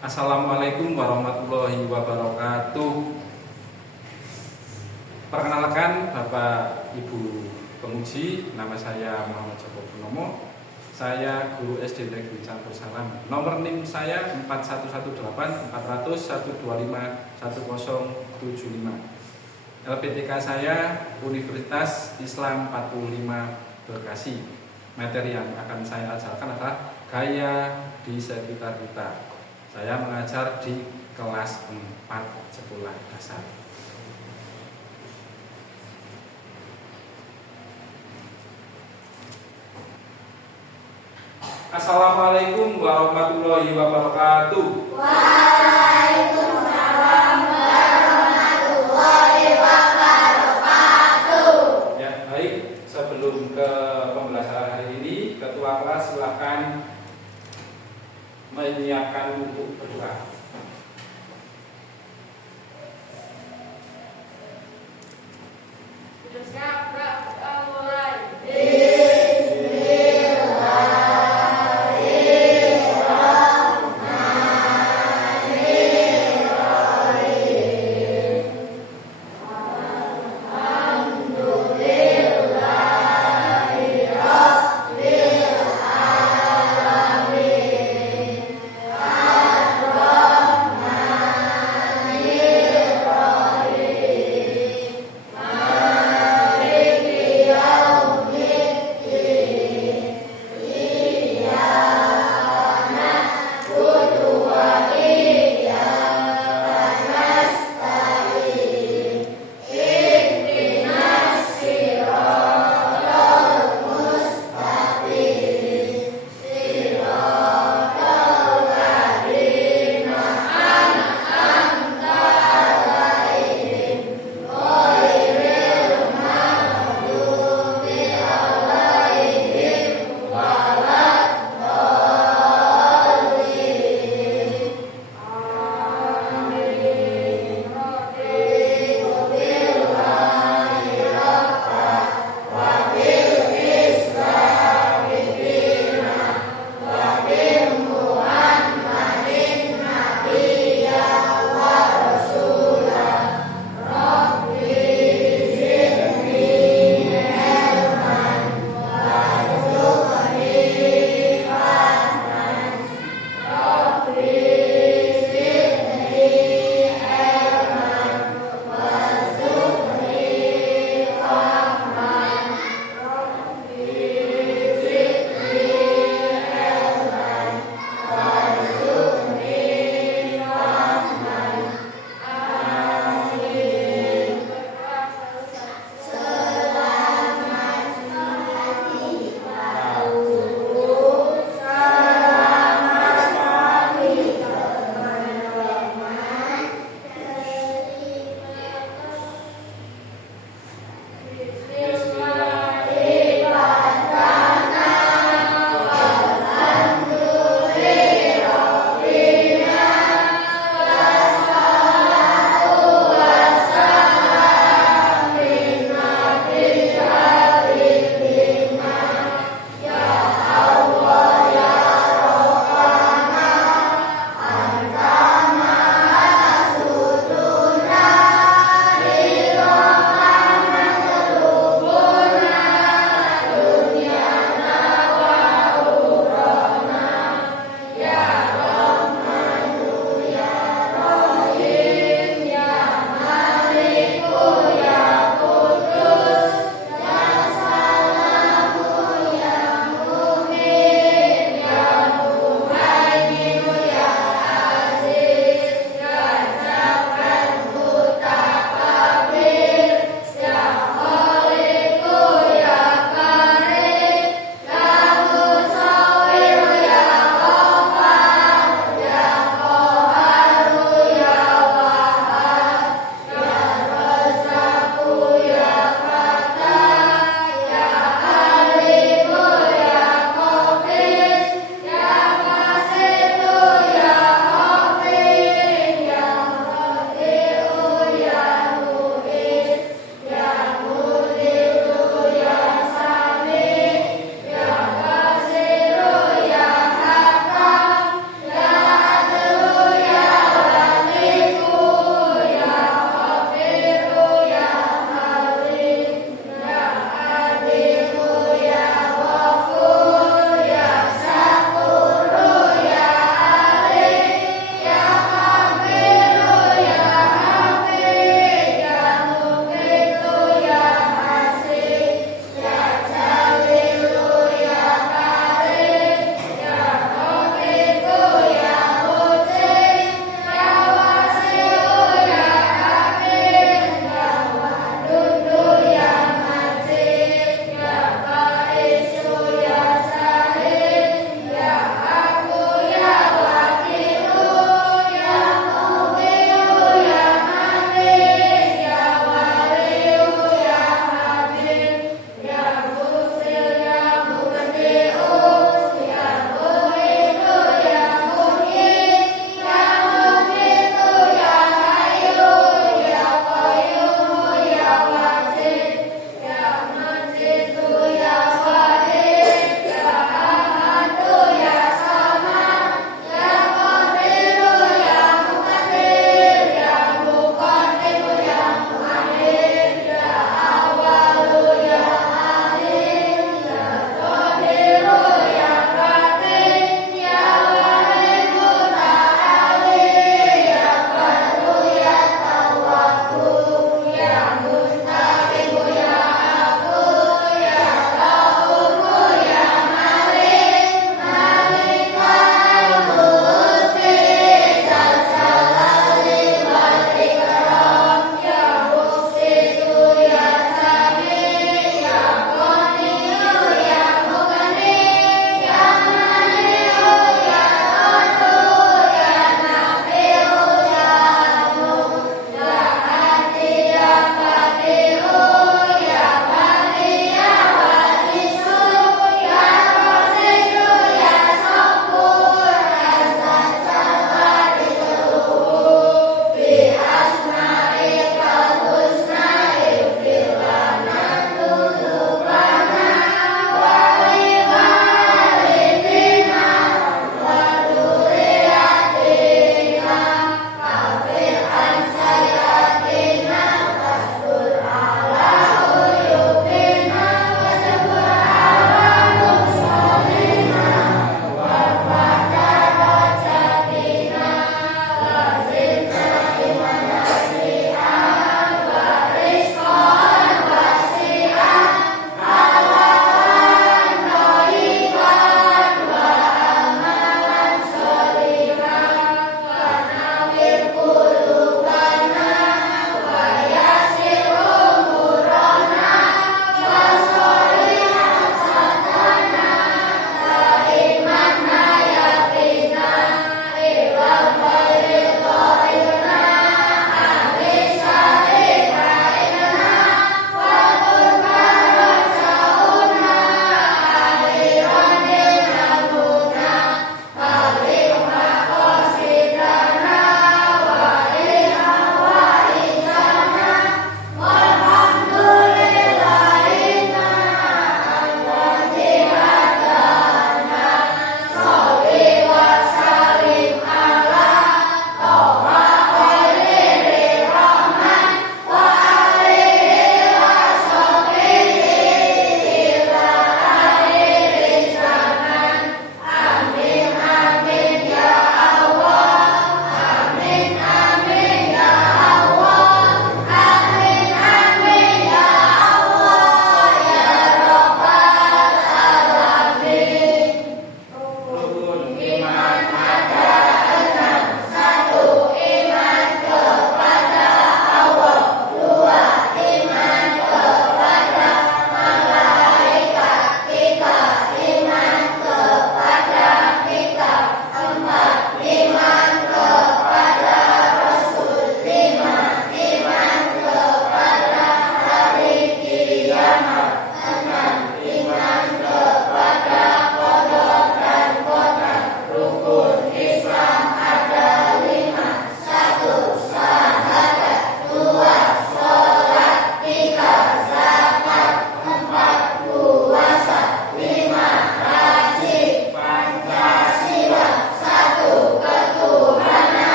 Assalamualaikum warahmatullahi wabarakatuh. Perkenalkan Bapak Ibu penguji, nama saya Muhammad Joko Purnomo. Saya guru SD Negeri Campur Salam. Nomor NIM saya 4118 400 125 1075. LPTK saya Universitas Islam 45 Bekasi. Materi yang akan saya ajarkan adalah gaya di sekitar kita. Saya mengajar di kelas 4 sekolah dasar. Assalamualaikum warahmatullahi wabarakatuh. Waalaikumsalam warahmatullahi wabarakatuh. Ya, baik. Sebelum ke pembelajaran hari ini, Ketua kelas silakan menyiapkan untuk berdoa. Sudah siap, kita mulai.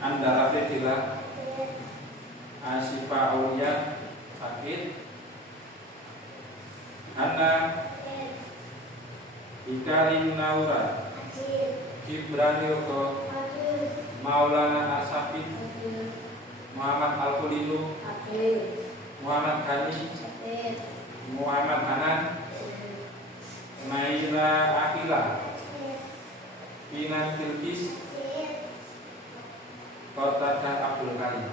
Andara Fedila, Asyifa Aulia, sakit. Hana, Ikarim Naura, Gibran Yoko, Maulana Asafid, Muhammad Al-Qulilu, Muhammad Ghani, Muhammad Hanan, Naila Akila, Pina Bilqis, Qatada Abdul Karim.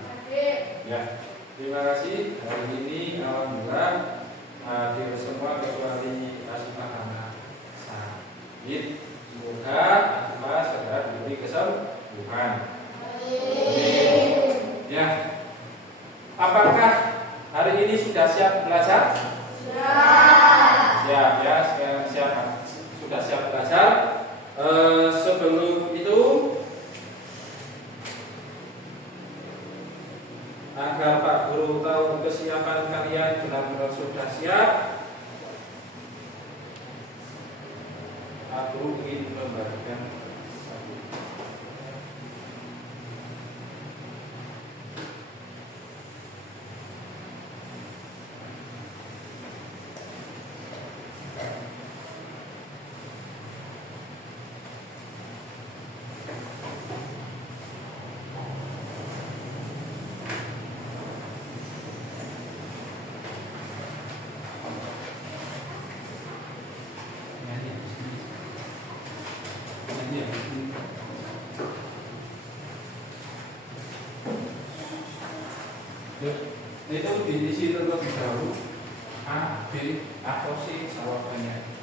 Ya, terima kasih. Hari ini alhamdulillah hadir semua kecuali Asyifa karena sakit. Semoga Asyifa segera diberi kesembuhan. Ya, apakah hari ini sudah siap belajar? Siap ya, siap. Sudah siap belajar. Sebelum itu, agar Pak Guru tahu kesiapan kalian benar-benar sudah siap, Pak Guru ingin membagikan satu. Itu diisi terlebih dahulu A, B, atau C jawabannya.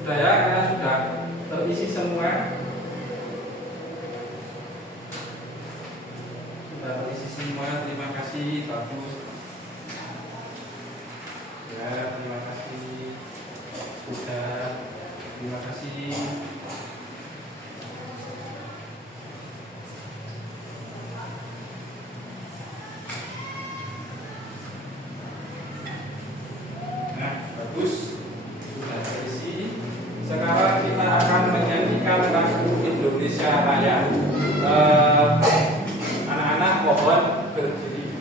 Sudah ya, karena sudah terisi semua. Sudah terisi semua, terima kasih, bagus. Ya, terima kasih. Sudah, terima kasih. Nah, bagus. Sudah terisi. Sekarang kita akan menyanyikan lagu Indonesia Raya. Anak-anak mohon berdiri.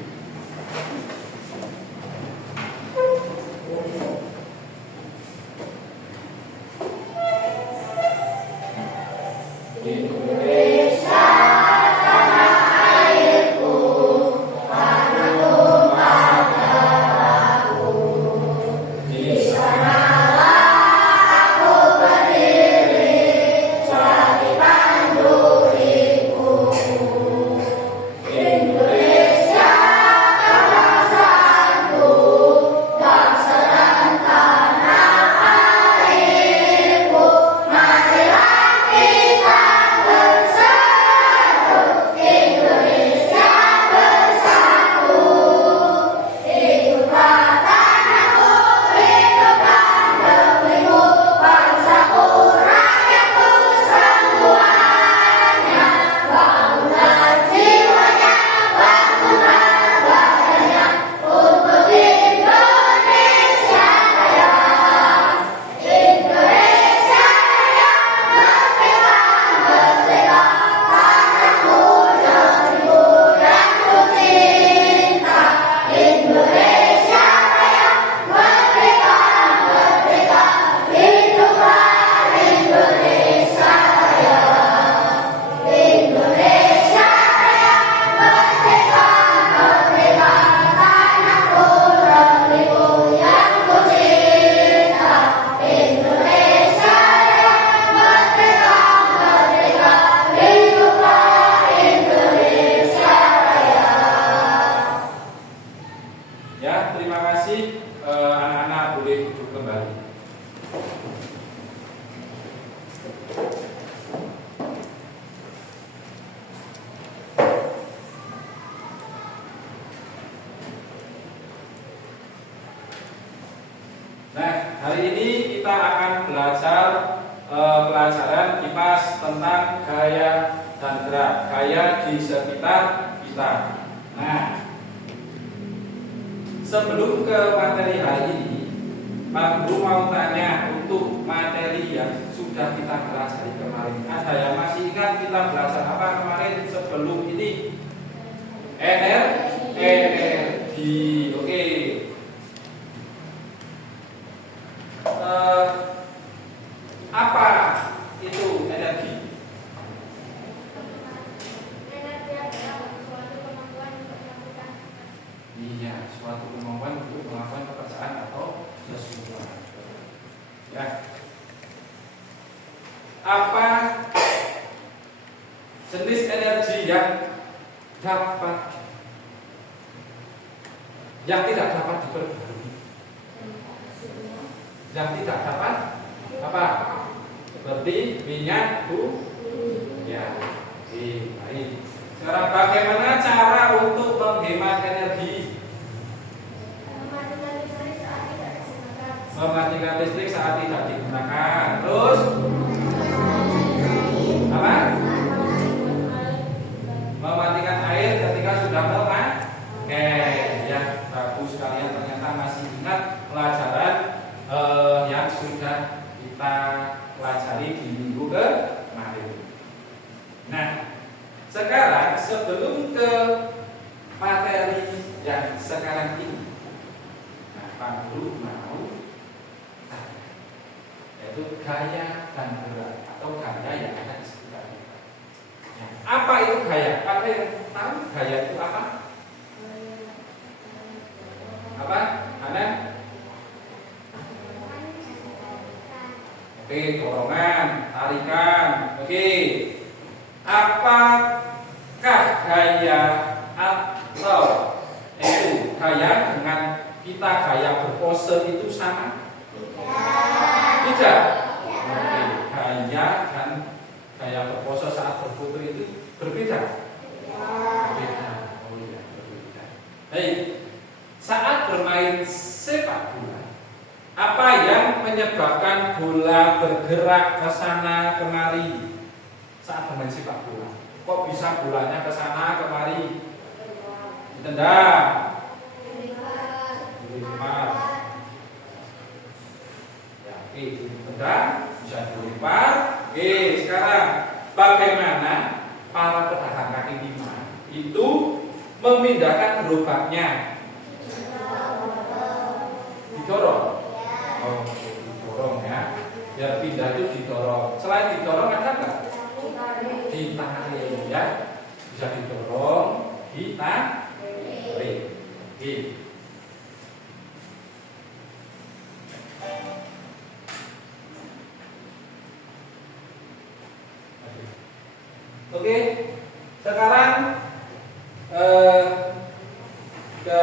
kasih anak-anak boleh duduk kembali. Nah, hari ini kita akan belajar pelajaran IPAS tentang gaya dan gerak, gaya di sekitar kita. Nah, sebelum ke materi hari ini, Pak Guru mau tanya untuk materi yang sudah kita pelajari kemarin. Ada yang masih ingat kita belajar apa kemarin sebelum ini? Energi. Oke. Apa itu energi? Energi adalah suatu kemampuan untuk melakukan. Iya, suatu kemampuan untuk melakukan pekerjaan atau sesuatu. Ya. Apa jenis energi yang tidak dapat diperbarui? Yang tidak dapat apa? Seperti minyak, ya. Baik. Sekarang bagaimana cara untuk menghemat energi? Mematikan listrik saat tidak digunakan. Terus apa? Mematikan air ketika sudah memakai. Ya, bagus sekalian, ternyata masih ingat pelajaran yang sudah kita pelajari di minggu kemarin. Nah, sekarang sebelum ke materi yang sekarang ini, nah, Pak Guru mau tanya, yaitu gaya dan gerak atau gaya yang ada di sekitar kita. Ya, apa itu gaya? Ada yang tahu gaya itu apa? Apa? Ada? Oke, dorongan, tarikan. Oke. Apakah gaya atau itu gaya dengan kita gaya berpose itu sama? Tidak. Oke, gaya dan gaya berpose saat berfoto itu berbeda. Berbeda. Oh iya, berbeda. Baik. Saat bermain sepak bola, apa yang menyebabkan bola bergerak ke sana kemari? Saat bermain sepak bola, kok bisa bolanya ke sana kemari? Ditendang, dilempar. Ya, oke, ditendang, bisa dilempar. Oke, sekarang bagaimana para pedagang kaki lima itu memindahkan gerobaknya? Didorong. Oh, didorong ya. Biar pindah itu didorong. Selain didorong ada nggak? Ditarik ya. Bisa didorong, ditarik. Oke. Oke. Sekarang ke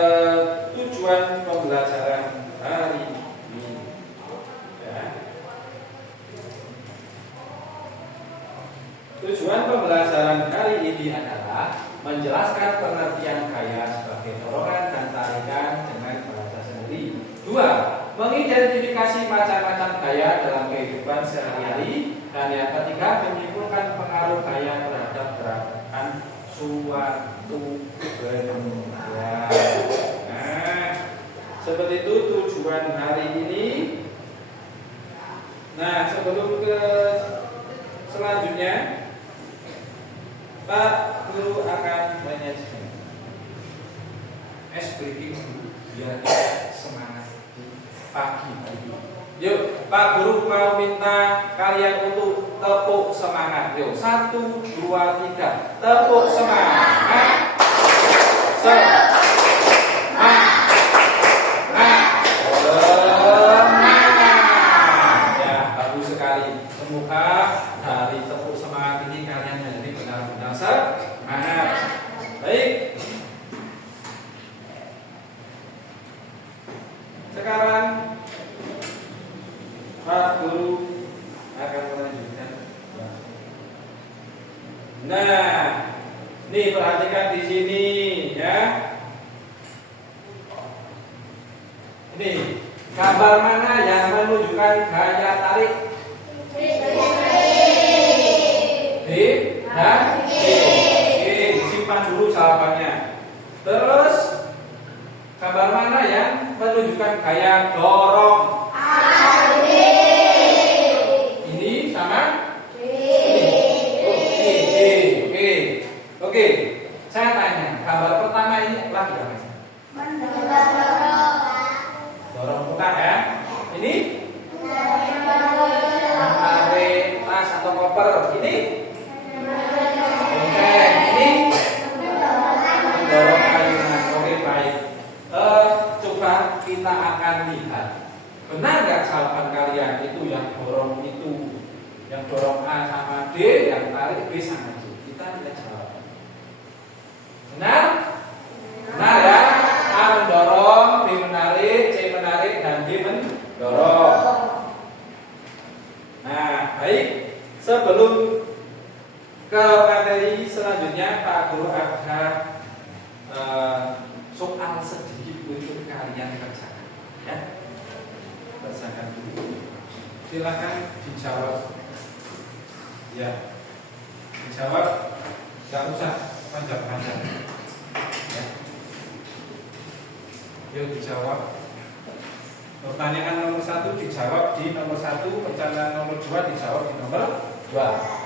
tujuan pembelajaran hari ini. Ya. Tujuan pembelajaran hari ini adalah menjelaskan pengertian gaya sebagai dorongan dan tarikan dengan bahasa sendiri. 2. Mengidentifikasi macam-macam gaya dalam kehidupan sehari-hari. Dan yang ketiga, menyimpulkan pengaruh gaya terhadap gerakan suatu benda. Nah, seperti itu tujuan hari ini. Nah, sebelum ke selanjutnya, Pak Guru akan menyajikan ice breaking dulu biar kita semangat di pagi hari ini. Yuk, Pak Guru mau minta kalian untuk tepuk semangat. Yuk, 1, 2, 3, tepuk semangat. Semangat. Ya, bagus sekali. Semoga dari tepuk semangat ini kalian menjadi benar-benar semangat. Baik. Sekarang Pak Guru akan melanjutkan. Nah, nih perhatikan di sini ya. Ini gambar mana yang menunjukkan gaya tarik? B dan C. Oke, simpan dulu jawabannya. Terus gambar mana yang menunjukkan gaya dorong? Ini sama? Oke. Saya tanya, gambar pertama ini lagi apa? Dorong muka ya. Ini? Menarik tas atau koper. Ini? Oke. Ini? Mendorong ayunan. Oke, baik. Coba kita akan lihat. Benar nggak jawaban kalian itu yang dorong itu? Yang dorong A sama D, yang tarik B sama C. Kita lihat jawaban. Benar? Benar ya? A mendorong, B menarik, C menarik, dan D mendorong. Nah, baik. Sebelum ke materi selanjutnya, Pak Guru ada soal sedikit untuk kalian kerjakan. Ya, kerjakan dulu. Silakan dijawab. Ya, dijawab. Tidak usah panjang-panjang. Ya. Yuk dijawab. Pertanyaan nomor 1 dijawab di nomor 1, pertanyaan nomor 2 dijawab di nomor 2.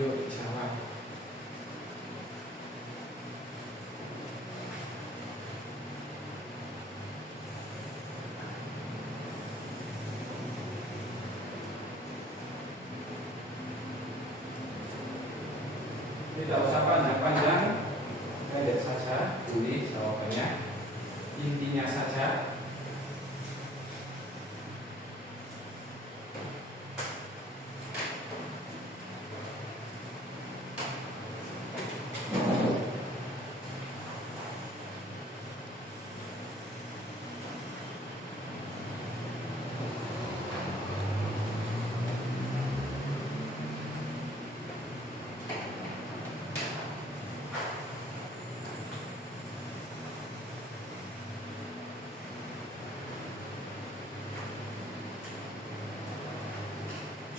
Yuk dijawab. Tidak usah panjang-panjang, pendek saja, tulis jawabannya, intinya saja.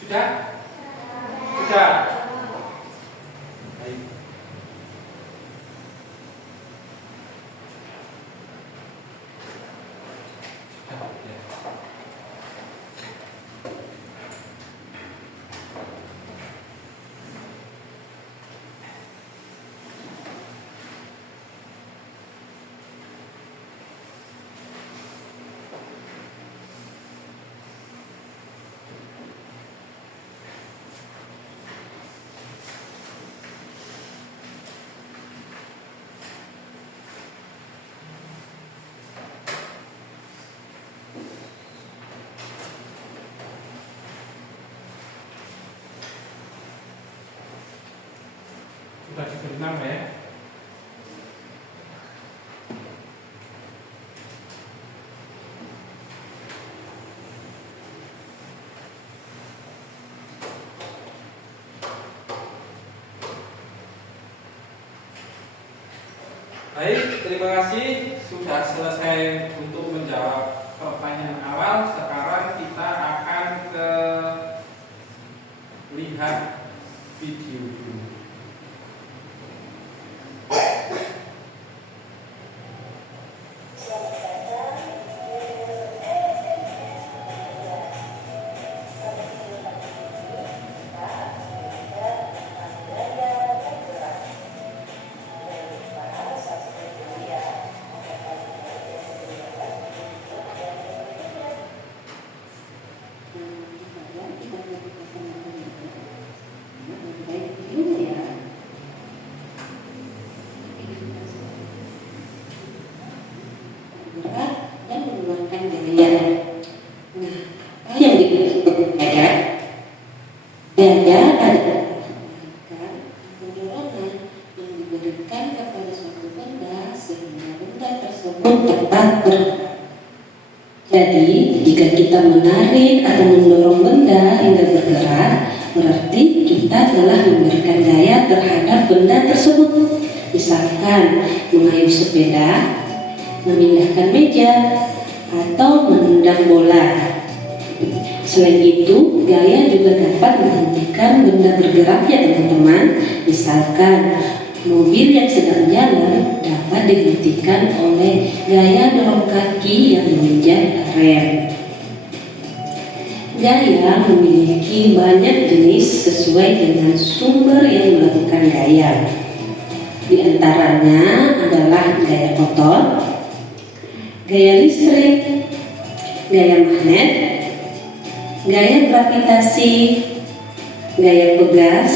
Sudah? Sudah. Baik. Sudah. Ya. Sudah diberi nama ya. Baik, terima kasih sudah selesai untuk menjawab pertanyaan awal. Sekarang kita akan ke lihat video dulu. pun tepat Jadi, jika kita menarik atau mendorong benda hingga bergerak, berarti kita telah memberikan gaya terhadap benda tersebut. Misalkan, mengayuh sepeda, memindahkan meja, atau menendang bola. Selain itu, gaya juga dapat menghentikan benda bergerak ya teman-teman. Misalkan, mobil yang sedang jalan dapat dihentikan oleh gaya dorong kaki yang menginjak rem. Gaya memiliki banyak jenis sesuai dengan sumber yang melakukan gaya. Di antaranya adalah gaya otot, gaya listrik, gaya magnet, gaya gravitasi, gaya pegas,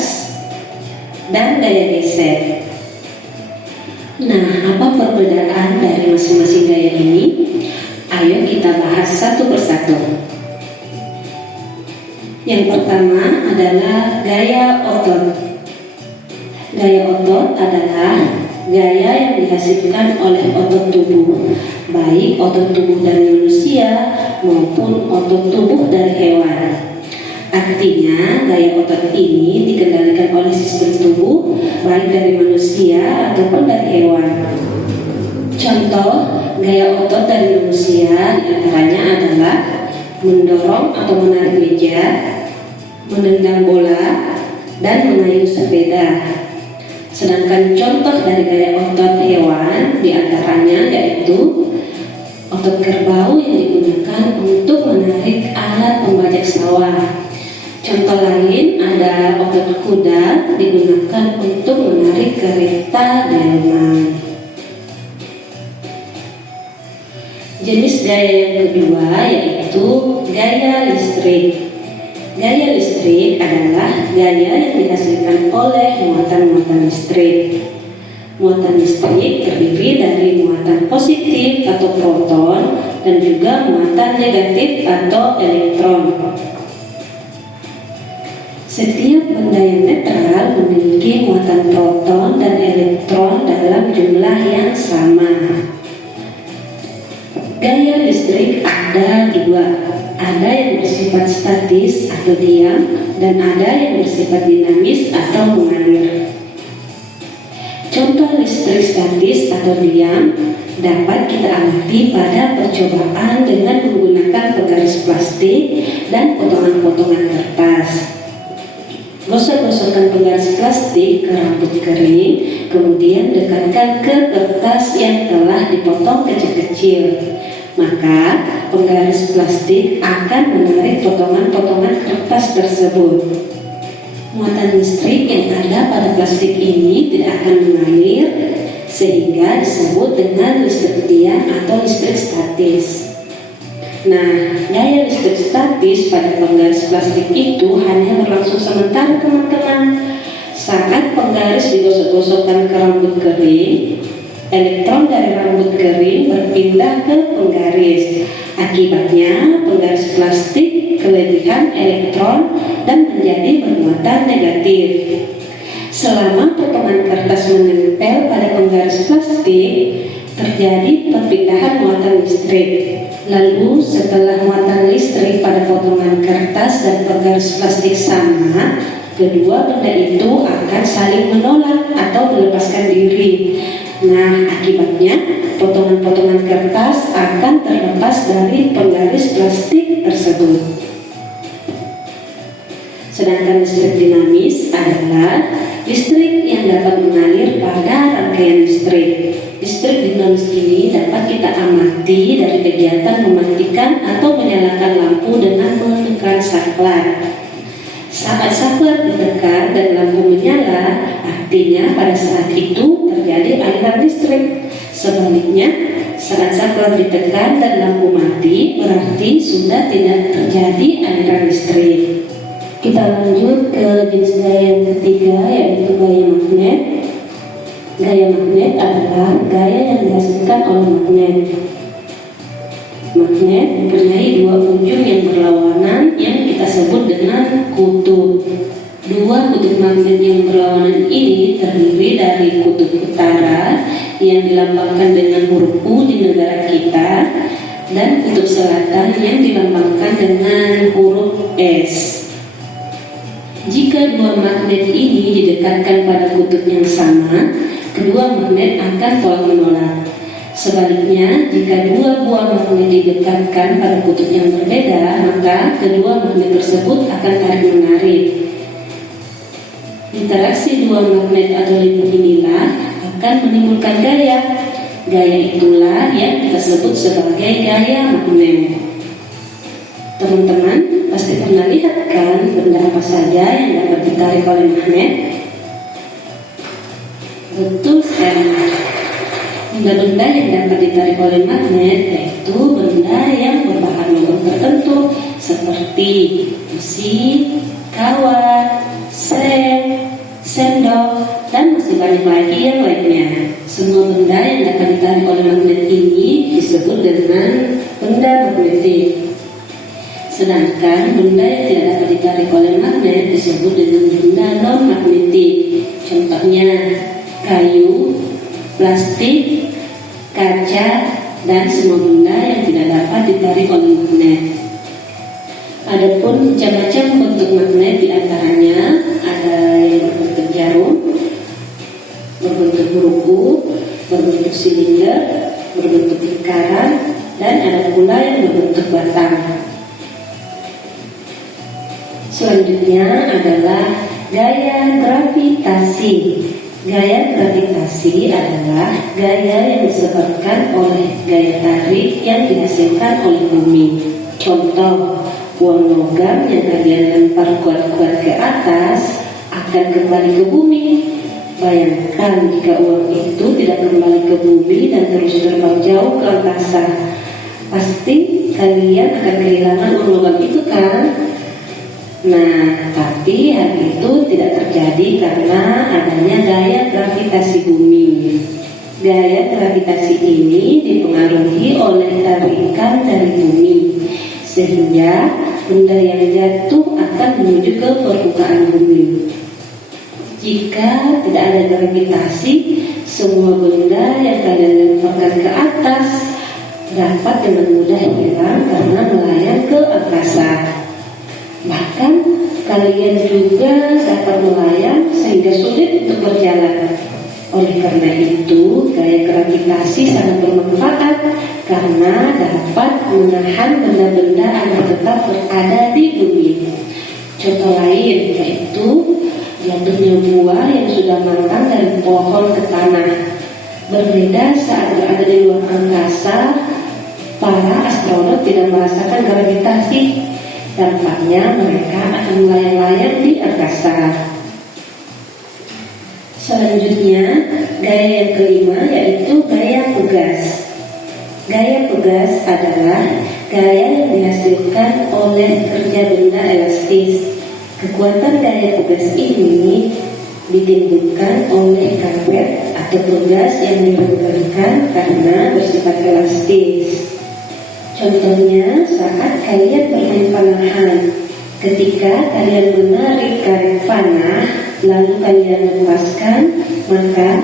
dan gaya geser. Nah, apa perbedaan dari masing-masing gaya ini? Ayo kita bahas satu persatu. Yang pertama adalah gaya otot. Gaya otot adalah gaya yang dihasilkan oleh otot tubuh, baik otot tubuh dari manusia maupun otot tubuh dari hewan. Artinya, gaya otot ini dikendalikan oleh sistem tubuh baik dari manusia ataupun dari hewan. Contoh, gaya otot dari manusia diantaranya adalah mendorong atau menarik meja, menendang bola, dan mengayuh sepeda. Sedangkan contoh dari gaya otot hewan diantaranya yaitu otot kerbau yang digunakan untuk menarik alat pembajak sawah. Contoh lain ada otot kuda digunakan untuk menarik kereta delman. Jenis gaya yang kedua yaitu gaya listrik. Gaya listrik adalah gaya yang dihasilkan oleh muatan-muatan listrik. Muatan listrik terdiri dari muatan positif atau proton dan juga muatan negatif atau elektron. Setiap benda yang netral memiliki muatan proton dan elektron dalam jumlah yang sama. Gaya listrik ada dua, ada yang bersifat statis atau diam dan ada yang bersifat dinamis atau mengalir. Contoh listrik statis atau diam dapat kita amati pada percobaan dengan menggunakan penggaris plastik dan potongan-potongan kertas. Gosok-gosokkan penggaris plastik ke rambut kering, kemudian dekatkan ke kertas yang telah dipotong kecil-kecil. Maka penggaris plastik akan menarik potongan-potongan kertas tersebut. Muatan listrik yang ada pada plastik ini tidak akan mengalir, sehingga disebut dengan listrik diam atau listrik statis. Nah, gaya listrik statis pada penggaris plastik itu hanya berlangsung sementara teman-teman. Saat penggaris digosok-gosokkan ke rambut kering, elektron dari rambut kering berpindah ke penggaris. Akibatnya, penggaris plastik kelebihan elektron dan menjadi bermuatan negatif. Selama potongan kertas menempel pada penggaris plastik, terjadi perpindahan muatan listrik. Lalu setelah muatan listrik pada potongan kertas dan penggaris plastik sama, kedua benda itu akan saling menolak atau melepaskan diri. Nah, akibatnya potongan-potongan kertas akan terlepas dari penggaris plastik tersebut. Sedangkan listrik dinamis adalah listrik yang dapat mengalir pada rangkaian listrik. Listrik dinamis ini dapat kita amati dari kegiatan mematikan atau menyalakan lampu dengan menekan saklar. Saat saklar ditekan dan lampu menyala, artinya pada saat itu terjadi aliran listrik. Sebaliknya, saat saklar ditekan dan lampu mati, berarti sudah tidak terjadi aliran listrik. Kita lanjut ke jenis gaya yang ketiga, yaitu gaya magnet. Gaya magnet adalah gaya yang dihasilkan oleh magnet. Magnet mempunyai dua ujung yang berlawanan yang kita sebut dengan kutub. Di Dua kutub magnet yang berlawanan ini terdiri dari kutub utara yang dilambangkan dengan huruf U di negara kita dan kutub selatan yang dilambangkan dengan huruf S. Jika dua magnet ini didekatkan pada kutub yang sama, kedua magnet akan tolak-menolak. Sebaliknya, jika dua buah magnet didekatkan pada kutub yang berbeda, maka kedua magnet tersebut akan tarik-menarik. Interaksi dua magnet atau linu inilah akan menimbulkan gaya. Gaya itulah yang kita sebut sebagai gaya magnet. Teman-teman pasti pernah lihat kan benda apa saja yang dapat ditarik oleh magnet? Betul sekali. Benda-benda yang dapat ditarik oleh magnet yaitu benda yang berbahan logam tertentu seperti besi, kawat, seng, sendok, dan masih banyak lagi yang lainnya. Semua benda yang dapat ditarik oleh magnet ini disebut dengan benda magnetik. Sedangkan benda yang tidak dapat ditarik oleh magnet disebut dengan benda non-magnetik. Contohnya kayu, plastik, kaca, dan semua benda yang tidak dapat ditarik oleh magnet. Adapun macam-macam bentuk magnet diantaranya ada yang berbentuk jarum, berbentuk huruf U, berbentuk silinder, berbentuk lingkaran, dan ada pula yang berbentuk batang. Selanjutnya adalah gaya gravitasi. Gaya gravitasi adalah gaya yang disebabkan oleh gaya tarik yang dihasilkan oleh bumi. Contoh, uang logam yang kalian lempar kuat-kuat ke atas akan kembali ke bumi. Bayangkan jika uang itu tidak kembali ke bumi dan terus terbang jauh ke angkasa, pasti kalian akan kehilangan uang logam itu kan? Nah, tapi hal itu tidak terjadi karena adanya gaya gravitasi bumi. Gaya gravitasi ini dipengaruhi oleh tarikan dari bumi, sehingga benda yang jatuh akan menuju ke permukaan bumi. Jika tidak ada gravitasi, semua benda yang kalian lemparkan ke atas dapat dengan mudah hilang karena melayang ke angkasa. Bahkan kalian juga dapat melayang sehingga sulit untuk berjalan. Oleh karena itu, gaya gravitasi sangat bermanfaat karena dapat menahan benda-benda agar tetap berada di bumi. Contoh lain yaitu jatuhnya buah yang sudah matang dari pohon ke tanah. Berbeda saat berada di luar angkasa, para astronot tidak merasakan gravitasi. Dampaknya mereka akan melayang-layang di angkasa. Selanjutnya, gaya yang kelima yaitu gaya pegas. Gaya pegas adalah gaya yang dihasilkan oleh kerja benda elastis. Kekuatan gaya pegas ini ditimbulkan oleh karpet atau pegas yang dilenggarkan karena bersifat elastis. Contohnya saat kalian bermain panahan, ketika kalian menarik karet panah lalu kalian lepaskan, maka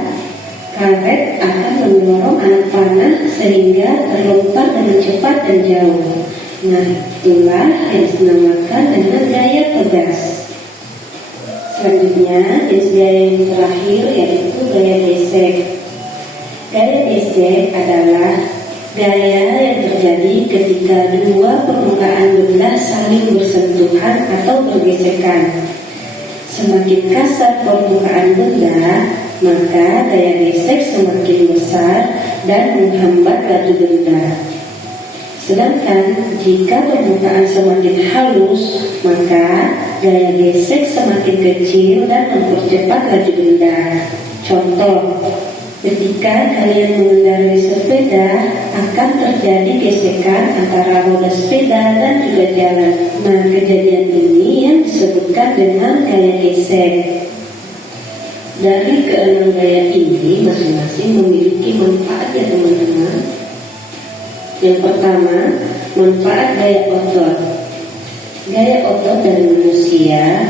karet akan mendorong anak panah sehingga terlontar dengan cepat dan jauh. Nah, itulah yang dinamakan dengan gaya pegas. Selanjutnya, jenis gaya yang terakhir yaitu gaya gesek. Gaya gesek adalah gaya yang terjadi ketika dua permukaan benda saling bersentuhan atau bergesekan. Semakin kasar permukaan benda, maka gaya gesek semakin besar dan menghambat laju benda. Sedangkan jika permukaan semakin halus, maka gaya gesek semakin kecil dan mempercepat laju benda. Contoh, ketika kalian mengendarai sepeda, akan terjadi gesekan antara roda sepeda dan juga jalan. Nah, kejadian ini yang disebutkan dengan gaya gesek. Dari keenam gaya ini masing-masing memiliki manfaat ya teman-teman. Yang pertama, manfaat gaya otot. Gaya otot dari manusia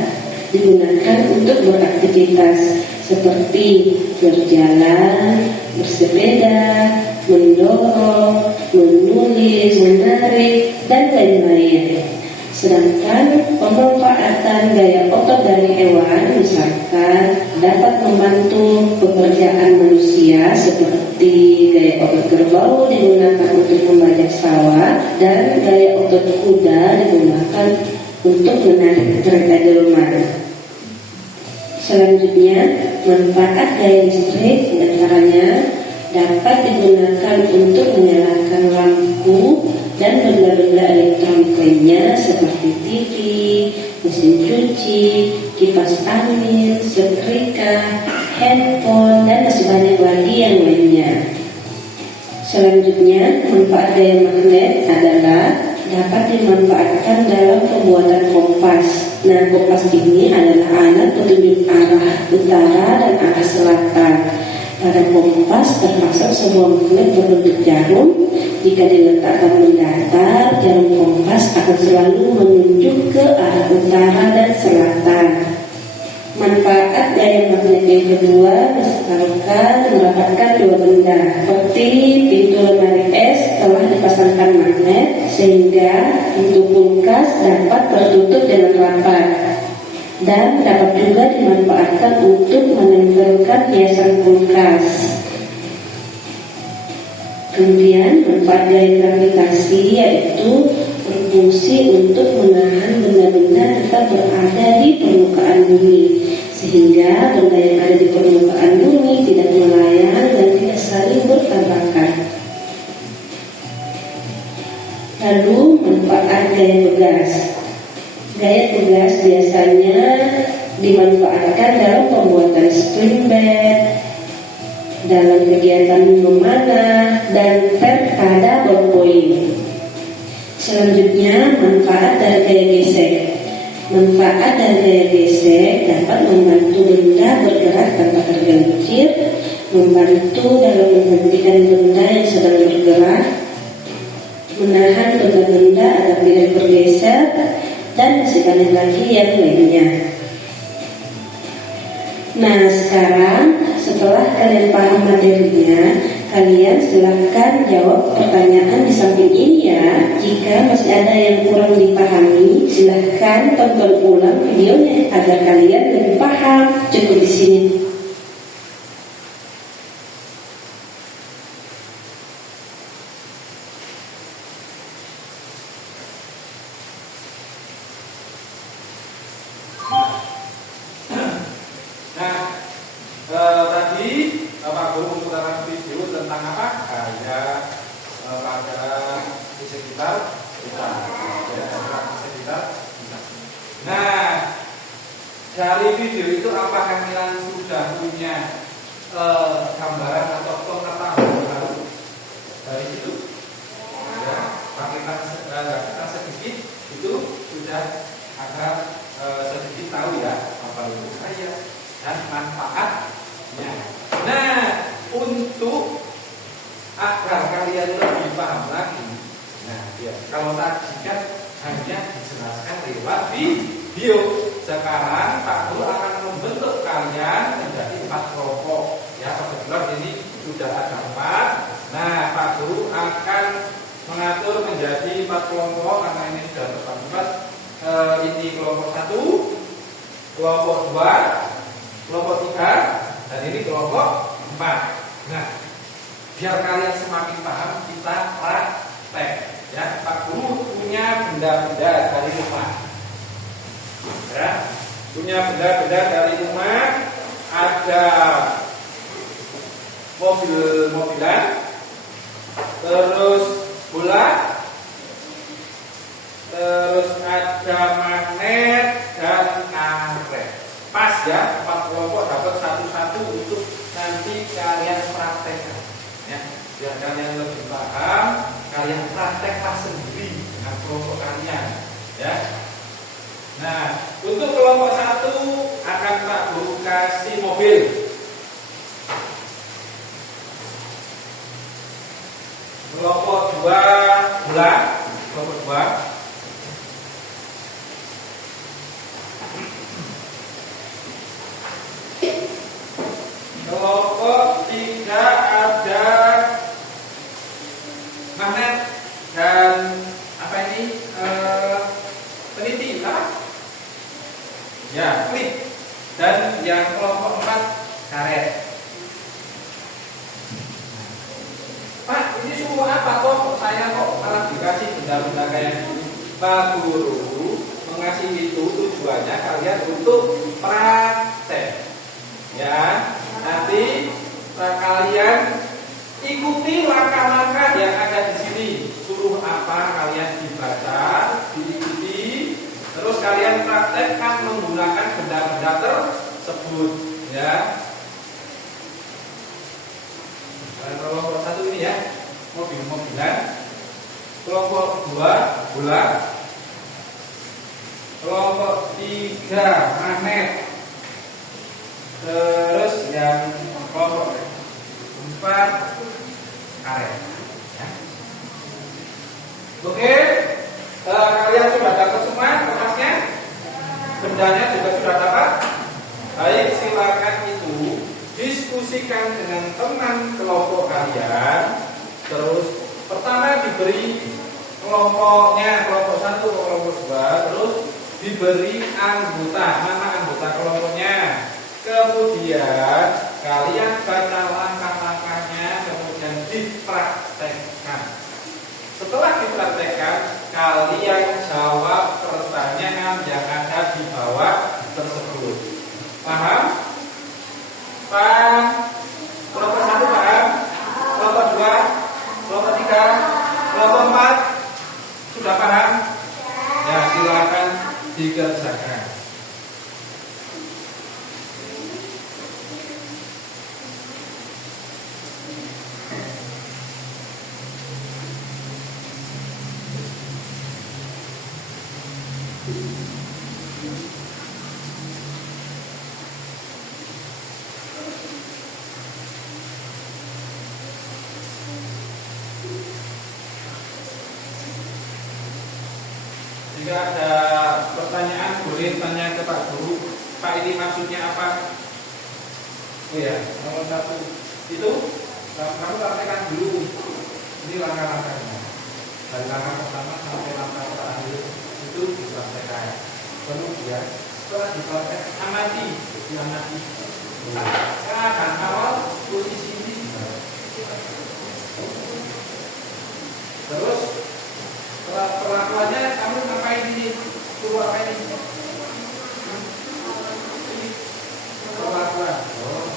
digunakan untuk beraktivitas seperti berjalan, bersepeda, mendorong, menulis, menarik, dan lain-lain. Sedangkan pemanfaatan gaya otot dari hewan misalkan dapat membantu pekerjaan manusia seperti gaya otot kerbau digunakan untuk membajak sawah dan gaya otot kuda digunakan untuk menarik kereta delman. Selanjutnya, manfaat gaya listrik diantaranya dapat digunakan untuk menyalakan lampu dan benda-benda elektronik lainnya seperti TV, mesin cuci, kipas angin, setrika, handphone, dan masih banyak lagi yang lainnya. Selanjutnya, manfaat gaya magnet adalah dapat dimanfaatkan dalam pembuatan kompas. Nah, kompas ini adalah alat petunjuk arah utara dan arah selatan. Pada kompas terpasang sebuah magnet berbentuk jarum. Jika diletakkan mendatar, jarum kompas akan selalu menunjuk ke arah utara dan selatan. Manfaat gaya magnet yang kedua misalkan mendapatkan dua benda seperti pintu lemari es telah dipasangkan magnet sehingga pintu kulkas dapat tertutup dengan rapat, dan dapat juga dimanfaatkan untuk menempelkan hiasan kulkas. Kemudian manfaat gaya gravitasi yaitu berfungsi untuk menahan benda-benda tetap berada di permukaan bumi, sehingga benda yang ada di permukaan bumi tidak melayang dan tidak saling bertabrakan. Lalu manfaat gaya tugas. Gaya tugas biasanya dimanfaatkan dalam pembuatan spring bed, dalam kegiatan memanah, dan pet pada ballpoint. Selanjutnya, manfaat dari gaya gesek. Manfaat dari gaya gesek dapat membantu benda bergerak tanpa tergelincir, membantu dalam menghentikan benda yang sedang bergerak, menahan benda-benda agar tidak bergeser, dan masih banyak lagi yang lainnya. Nah, sekarang setelah kalian paham materinya, kalian silahkan jawab pertanyaan di samping ini ya. Jika masih ada yang kurang dipahami, silahkan tonton ulang videonya agar kalian lebih paham. Cukup di sini. Tadi Pak Guru memputarkan video tentang apa? Gaya pada di sekitar kita. Nah, dari video itu apakah kalian sudah punya gambaran atau pengetahuan baru dari situ? Ya, kita sedikit itu sudah agak sedikit tahu ya apa itu gaya dan manfaatnya. Nah, untuk agar kalian lebih paham lagi, nah ya, kalau tadi kan hanya dijelaskan lewat video, sekarang Pak Guru akan membentuk kalian menjadi 4 kelompok. Ya, kebetulan ini sudah ada 4. Nah, Pak Guru akan mengatur menjadi 4 kelompok karena ini sudah terbagi 4. Ini kelompok 1, kelompok 2, kelompok 3, dan ini kelompok 4. Nah, biar kalian semakin paham, kita praktek. Ya, Pak Guru punya benda-benda dari rumah. Ya, punya benda-benda dari rumah. Ada mobil-mobilan, terus bola, terus ada magnet dan karet. Pas ya, 4 kelompok dapat satu-satu untuk nanti kalian praktekkan. Ya, biar kalian lebih paham, kalian praktekkan sendiri dengan kelompok kalian. Ya. Nah, untuk kelompok 1 akan Pak Guru kasih mobil. Kelompok 2 bola, kelompok 2. Kelompok 3 ada magnet dan apa ini? Peniti, ya, klip. Dan yang kelompok 4 karet. Pak, ini suruh apa kok saya kok malah dikasih benda-benda kayak gini? Pak Guru mengasih itu tujuannya kalian untuk praktek. Ya, nanti kalian ikuti langkah-langkah yang ada di sini. Suruh apa kalian dibaca, diikuti, terus kalian praktekkan menggunakan benda-benda tersebut. Ya. Kelompok 1 ini ya, mobil-mobilan. Kelompok 2 bola. Kelompok 3 magnet. Terus yang kelompok 4 karet. Ya. Oke, kalian sudah dapat semua kertasnya, bendanya juga sudah dapat. Baik, silakan itu diskusikan dengan teman kelompok kalian. Terus pertama diberi kelompoknya, kelompok 1 kelompok 2, terus diberi anggota, mana anggota kelompoknya. Kemudian kalian baca langkah-langkahnya, kemudian dipraktekkan. Setelah dipraktekkan, kalian jawab pertanyaan yang ada di bawah tersebut. Paham? Paham? Kelompok 1 paham? Kelompok 2, kelompok 3, kelompok 4 sudah paham? Ya, silakan dikerjakan. Jika ada pertanyaan boleh tanya ke Pak Guru. Pak, ini maksudnya apa? Oh ya, nomor 1 itu kamu praktekkan dulu. Ini langkah-langkahnya. Dari langkah pertama sampai langkah terakhir itu dipraktekkan. Kemudian setelah dipraktek amati, diamati. Keadaan awal posisi ini. Terus perlakuannya kamu ngapain ini? Suruh apa ini? Perlakuan. Oh.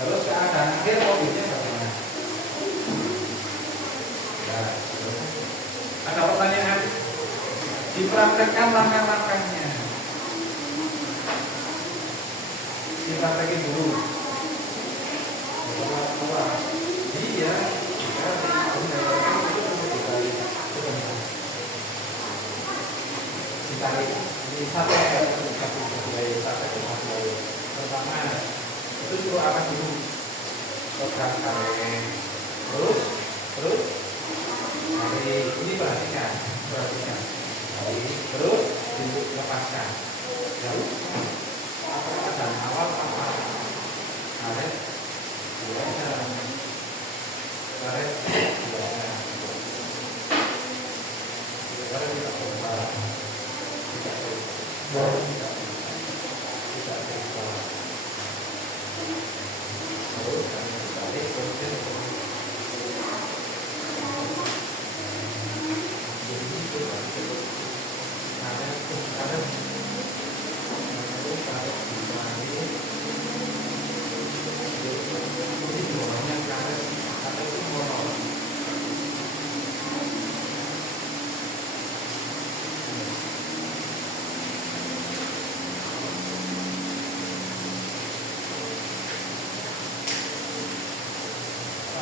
Terus keadaan akhir mobilnya bagaimana? Ya, ada pertanyaan? Dipraktekkan langkah-langkahnya. Dipraktekin dulu. Iya. Ditarik. Ini satu pertama itu suruh apa dulu? Pegang karet. Terus ini perhatikan. Terus lepaskan. Jauh. Apa keadaan awal apa? Karet. Karet.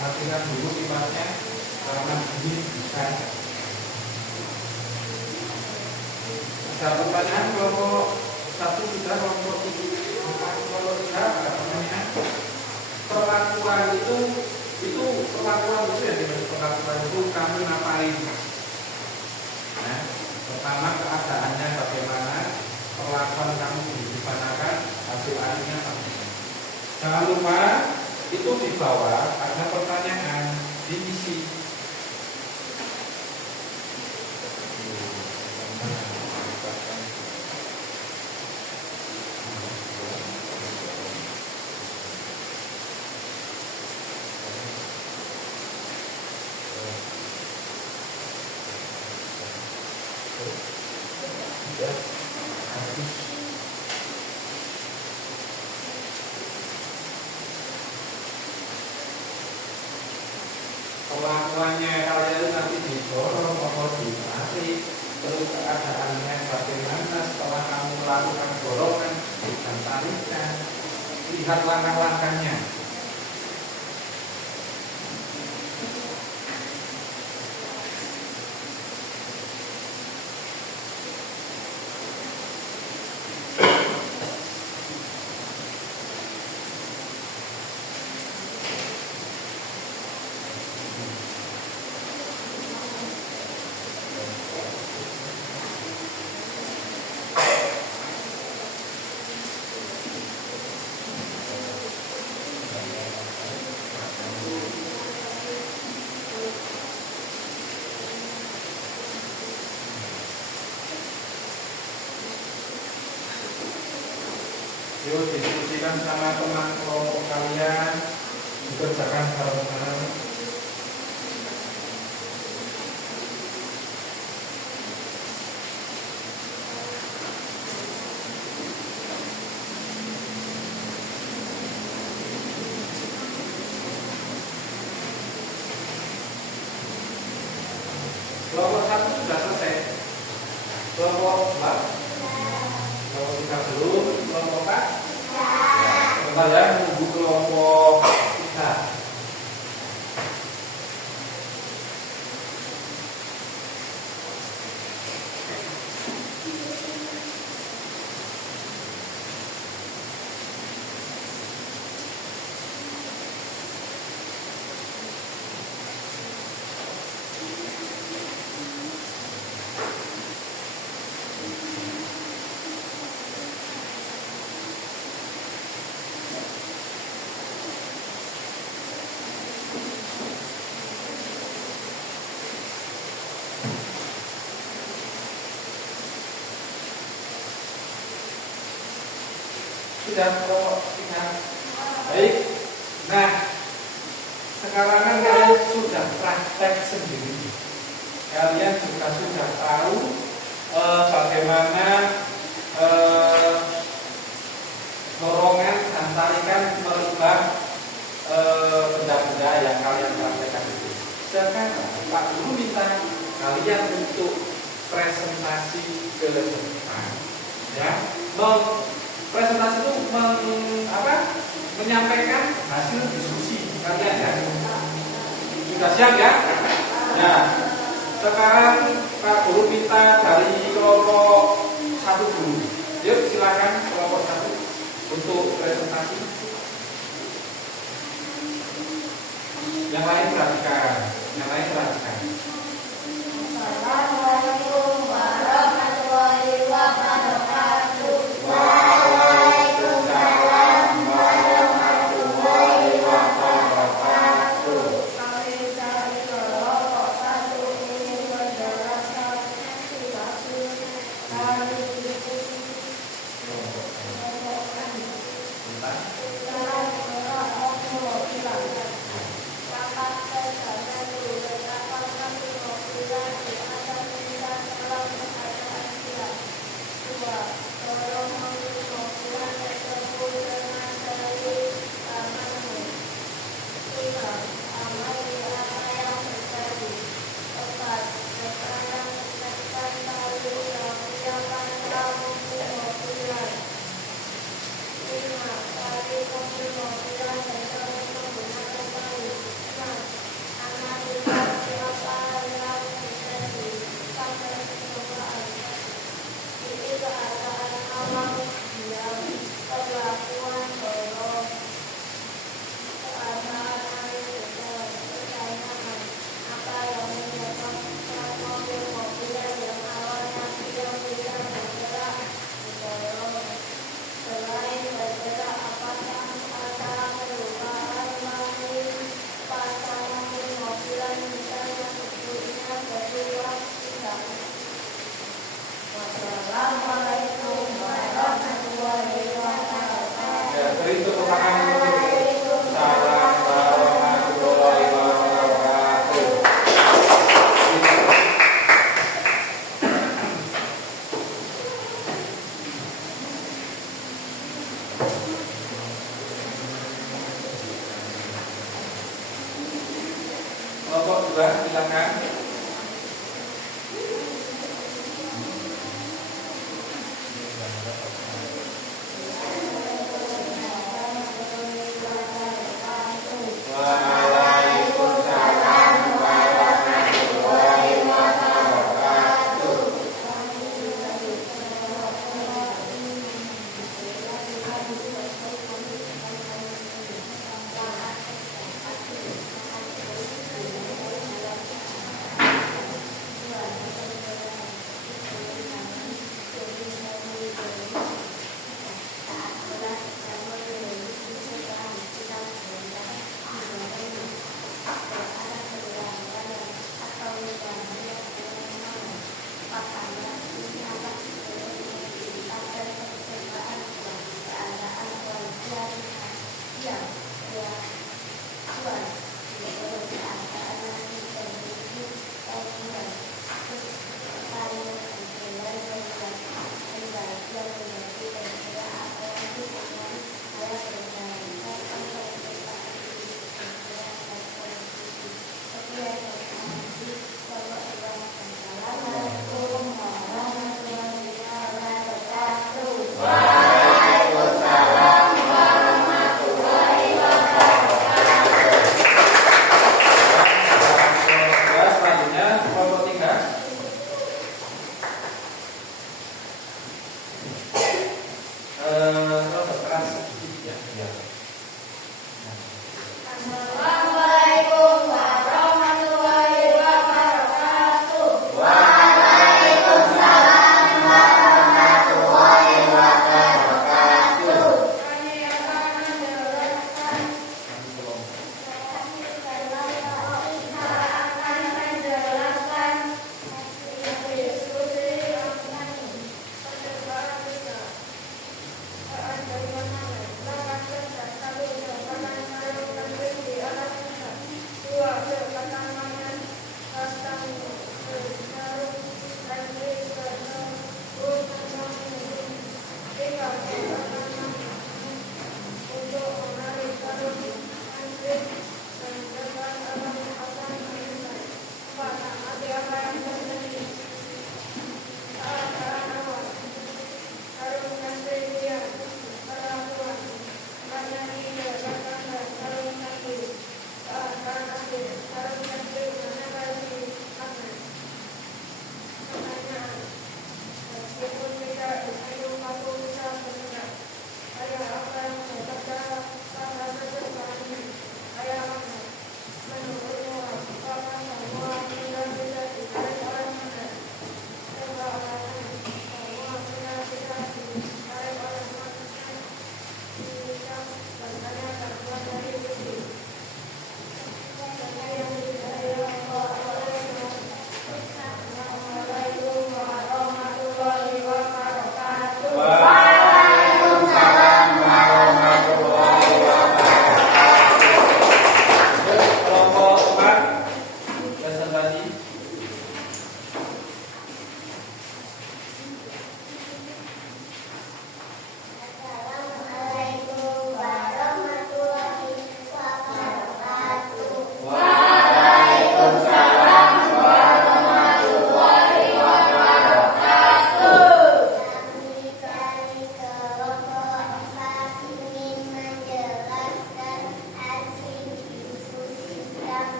Perhatikan dulu sifatnya karena ini bisa. Ada pertanyaan kelompok 1 sudah, kelompok 3 ada pertanyaan. Perlakuan itu perlakuan itu ya, perlakuan itu kamu ngapain? Nah, pertama keadaannya bagaimana, perlakuan kamu dimanakan, hasil akhirnya apa? Jangan lupa itu di bawah ada pertanyaan diisi. Kelakuannya kalian nanti didorong atau ditarik, terus keadaannya bagaimana setelah kamu melakukan dorongan dan tarikan, lihat langkah-langkahnya. Yuk diskusikan sama teman kelompok kalian, dikerjakan bareng-bareng. Kelompok 1 sudah selesai. Kelompok 2, kelompok 3 belum. Kelompok 4 sebentar ya, menunggu kelompok 3. Sudah kelompok 3. Baik. Nah, sekarang kan kalian sudah praktek sendiri. Kalian juga sudah tahu bagaimana dorongan dan tarikan merubah benda-benda yang kalian praktekkan itu. Sekarang Pak Guru minta kalian untuk presentasi ke depan, ya. Presentasi itu menyampaikan hasil diskusi kalian, ya. Sudah siap, ya? Nah, sekarang Pak Guru minta dari kelompok 1 dulu. Yuk, silakan kelompok 1 untuk presentasi. Yang lain perhatikan. Assalamualaikum warahmatullahi wabarakatuh. Waalaikumsalam warahmatullahi wabarakatuh. Kami dari kelompok 1 ingin menjelaskan hasil dari diskusi kelompok kami. Sekarang kelompok bilang, kakak saya silakan.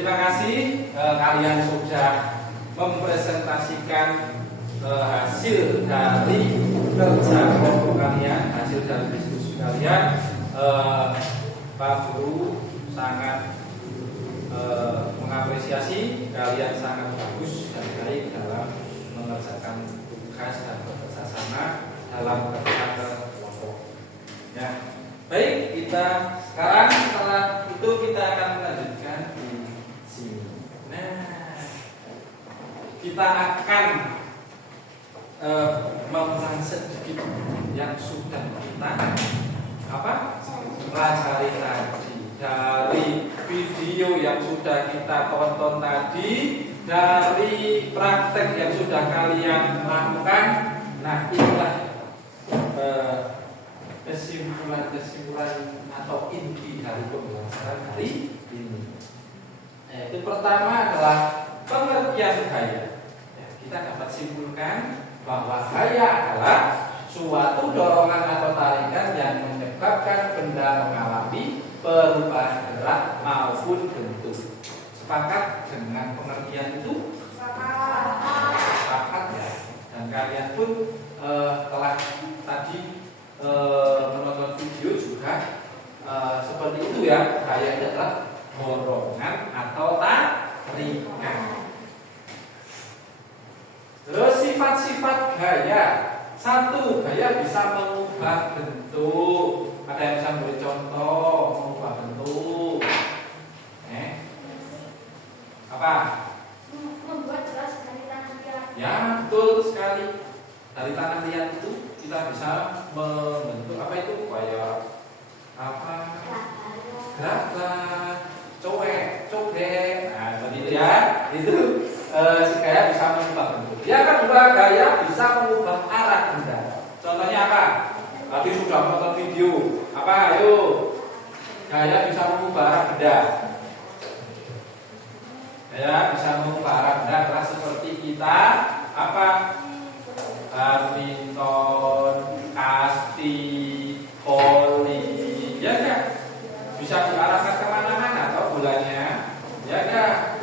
Terima kasih kalian sudah mempresentasikan hasil dari kerja kelompok kalian, hasil dari diskusi kalian. Pak Guru sangat mengapresiasi kalian, sangat bagus dan baik dalam mengerjakan tugas dan bekerja sama dalam kerja kelompok. Ya, baik, kita sekarang setelah itu kita akan melanjutkan di sini. Nah, kita akan mengulang sedikit yang sudah kita pelajari tadi dari video yang sudah kita tonton tadi, dari praktek yang sudah kalian lakukan. Nah, inilah kesimpulan atau inti dari pembelajaran hari ini. Itu pertama adalah pengertian gaya. Ya, kita dapat simpulkan bahwa gaya adalah suatu dorongan atau tarikan yang menyebabkan benda mengalami perubahan gerak maupun bentuk. Sepakat dengan pengertian itu? Sepakat ya. Dan kalian pun telah tadi menonton video juga seperti itu ya. Gaya itu adalah dorongan atau tarikan. Terus sifat-sifat gaya. Satu, gaya bisa mengubah bentuk. Ada yang bisa beri contoh mengubah bentuk? Apa? Membuat jelas dari tangan liat. Ya, betul sekali. Dari tangan liat itu kita bisa membentuk apa itu? Kayak apa? Gerakan, cowek. Nah, seperti itu ya. Itu si gaya bisa mengubah bentuk. Yang kedua, gaya bisa mengubah arah benda. Contohnya apa? Tadi sudah menonton video. Apa? Ayo. Gaya bisa mengubah arah benda. Gaya bisa mengubah arah benda adalah seperti kita apa? Badminton, kasti, voli, ya kan? Bisa diarahkan kemana-mana atau bolanya, ya kan?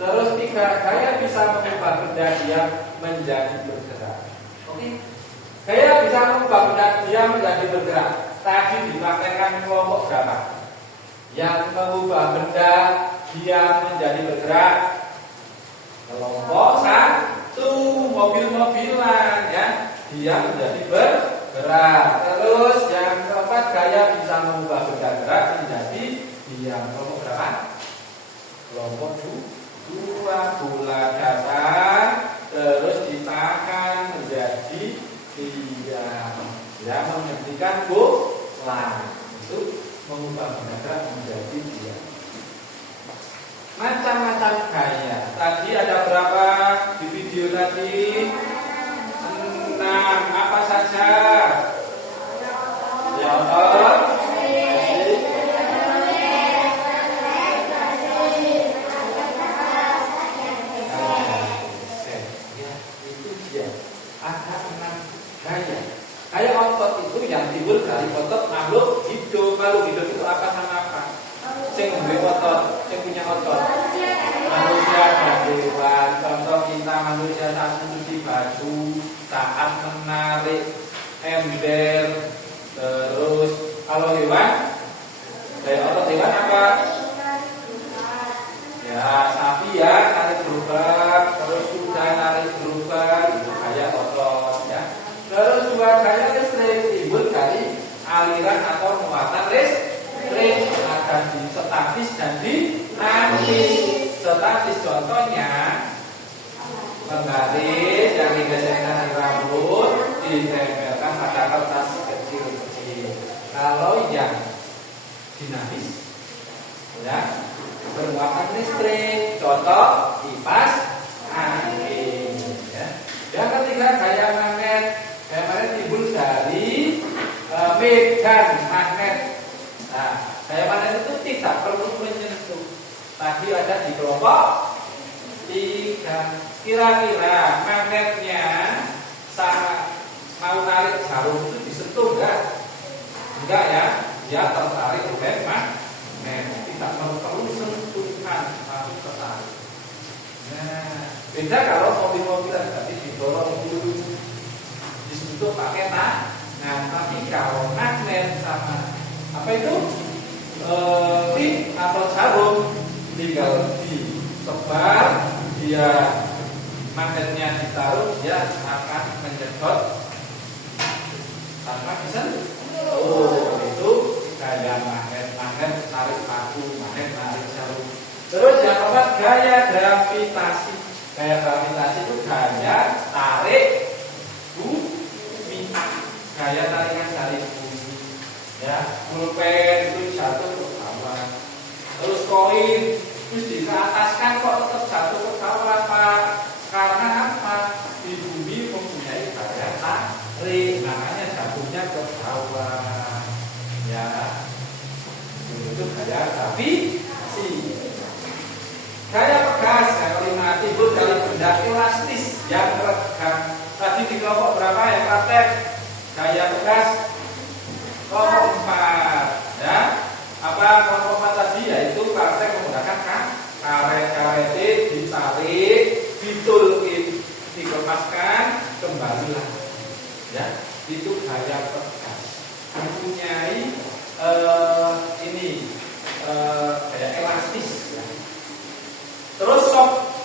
Terus tiga, gaya bisa mengubah benda dia menjadi bergerak. Oke? Gaya bisa mengubah benda dia menjadi bergerak. Tadi dipraktekkan kelompok berapa? Yang mengubah benda dia menjadi bergerak. Kelompok satu, mobil-mobilan ya, dia menjadi bergerak. Terus yang keempat, gaya bisa mengubah benda gerak menjadi diam. Kelompok berapa? Kelompok dua, bola datang terus ditahan menjadi diam. Ya, menghentikan bola itu mengubah benda gerak menjadi diam. Macam-macam gaya. Tadi ada berapa di video tadi? 6. Apa saja? Ya, ada 6 gaya. Gaya otot itu yang timbul dari otot makhluk hidup. Makhluk hidup itu apa sama apa? Sing duwe otot, sing punya otot. Manusia dan hewan. Contoh kita manusia saat mencuci baju, saat menarik ember. Terus kalau hewan, gaya otot hewan apa? Ya, sapi ya, tarik gerobak. Terus kuda tarik gerobak, itu gaya otot ya. Terus dua gaya listrik timbul dari aliran atau muatan listrik. Ada di statis dan dinamis. Statis contohnya penggaris yang digeserkan di rambut ditempelkan pada kertas kecil-kecil. Kalau yang dinamis ya bermuatan listrik, contoh kipas angin ya. Yang ketiga, gaya magnet. Gaya magnet timbul dari medan magnet. Nah, gaya magnet itu tidak perlu menyentuh. Tadi ada di kelompok 3. Kira-kira magnetnya saat mau tarik jarum itu disentuh enggak? Enggak ya, dia tertarik oleh magnet. Tidak perlu sentuh. bukan langsung ketarik. Nah, beda kalau mobil-mobilan tadi didorong dulu disentuh pakai tangan, tapi kalau magnet sama apa itu tip atau jarum tinggal disebar, dia magnetnya ditaruh, dia akan menjedot tanpa bisa. Oh, itu gaya magnet tarik paku, magnet tarik jarum. Terus yang keempat, gaya gravitasi. Gaya gravitasi itu gaya tarik bumi, gaya tarikan dari bumi. Ya, pulpen itu jatuh ke bawah. Terus koin terus diataskan kok tetap jatuh ke bawah, Pak? Karena apa? Di bumi mempunyai gaya tarik, makanya jatuhnya ke bawah. Ya, itu gaya gravitasi. Gaya pegas, yang kelima timbul dari benda elastis yang regam. Tadi di kelompok berapa yang praktek? Gaya pegas kelompok 4, ya. Apa kelompok 4 tadi? Yaitu praktek menggunakan karet ditarik, ditulin, dikemaskan, kembali lagi. Ya, itu gaya pegas. Mempunyai gaya elastis. Ya. Terus